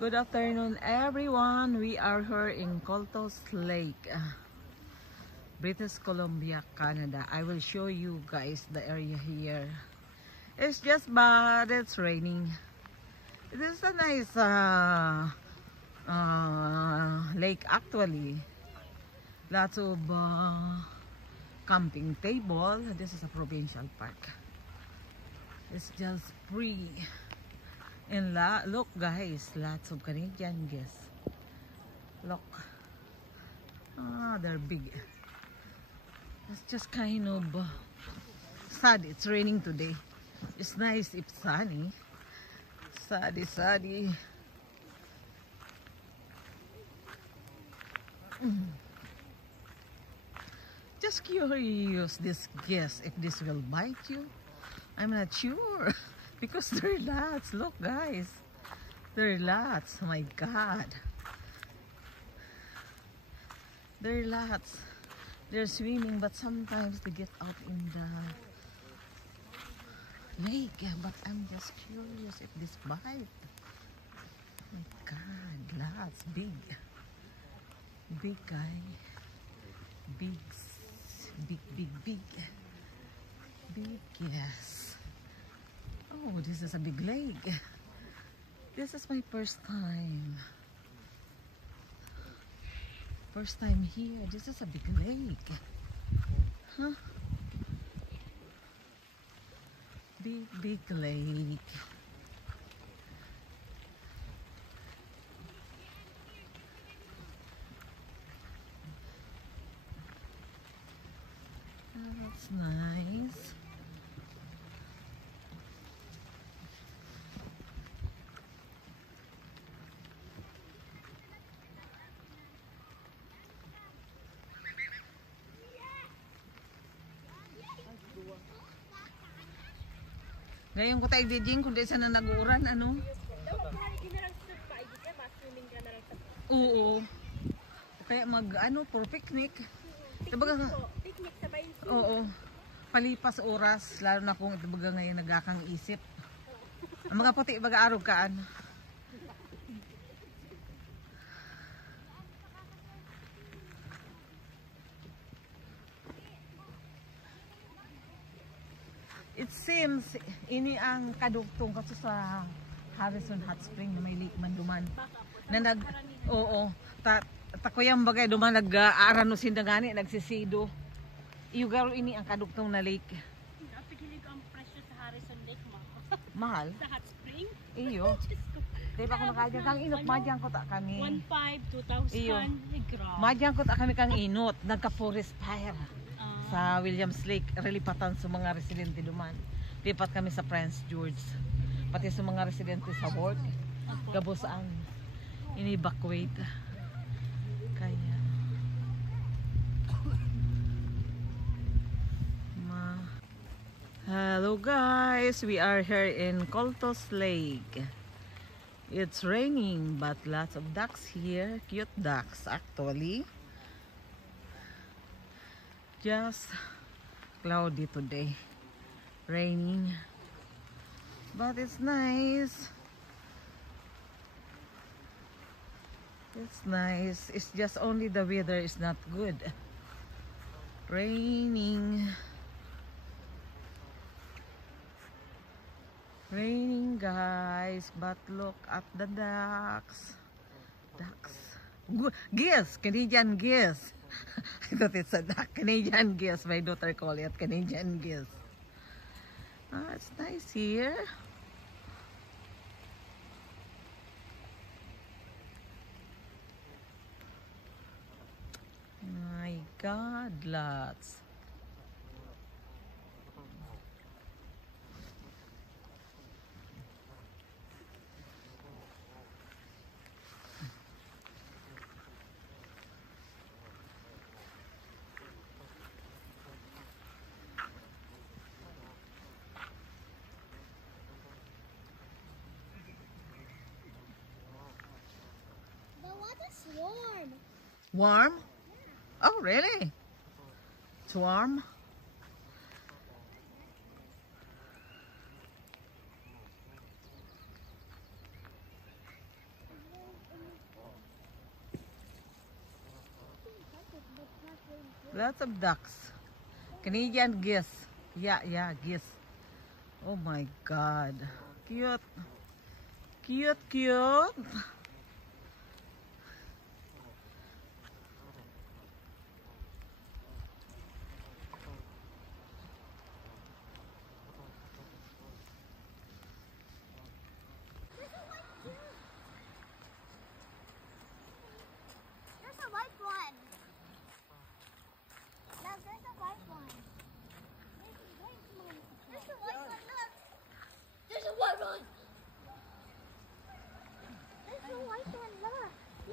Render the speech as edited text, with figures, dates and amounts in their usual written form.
Good afternoon, everyone. We are here in Coltos Lake, British Columbia, Canada. I will show you guys the area here. It's just bad. It's raining. It is a nice lake actually. Lots of camping table. This is a provincial park. It's just free. And look guys, lots of Canadian guests. Look. They're big. It's just kind of sad. It's raining today. It's nice if sunny. Saddy. Just curious, this guest, if this will bite you. I'm not sure. Because there are lots. Look guys. There are lots. Oh my God. There are lots. They're swimming, but sometimes they get out in the lake. But I'm just curious if this bite. Oh my God. Lots. Big. Big guy. Big. Big, yes. Oh, this is a big lake. This is my first time. First time here. This is a big lake. Huh? Big lake. Oh, that's nice. Ngayon ko tayo Beijing, kung di sana nag-uuran, ano? Oo. Kaya for picnic. Picnic sa bayan. Oo. Palipas oras, lalo na kung itabaga ngayon nagakang isip. Ang mga puti, baga-arog kaan. It seems ini ang kadugtong kasi sa Harrison Hot Spring na may lake man duman. Na takuyang bagay duman nag-aarano sindangani nagsisido. Iyugaro ini ang kadugtong na lake. Napigilig ang presyo sa Harrison Lake mo. Mahal? Sa Hot Spring? Iyo. Diba ako nakadyang kang inot, madyang ko ta kami. 1,500, 2,000. Iyo. Grabe. Madyang ko ta kami kang inot, nagka-forest fire. Sa Williams Lake, relipatan sa mga residente duman. Lipat kami sa Prince George. Pati sa mga residente sa work. Gabos ang in-evacuate. Kaya hello guys, we are here in Coltos Lake. It's raining but lots of ducks here. Cute ducks actually. Just cloudy today, raining, but it's nice. It's nice. It's just only the weather is not good. Raining guys, but look at the ducks. Geese, Canadian geese. I thought it's a duck. Canadian geese. My daughter call it Canadian geese. It's nice here. My God, lots. Warm. Warm? Oh, really? It's warm? Lots of ducks. Canadian geese. Yeah, geese. Oh my God. Cute. Cute, cute.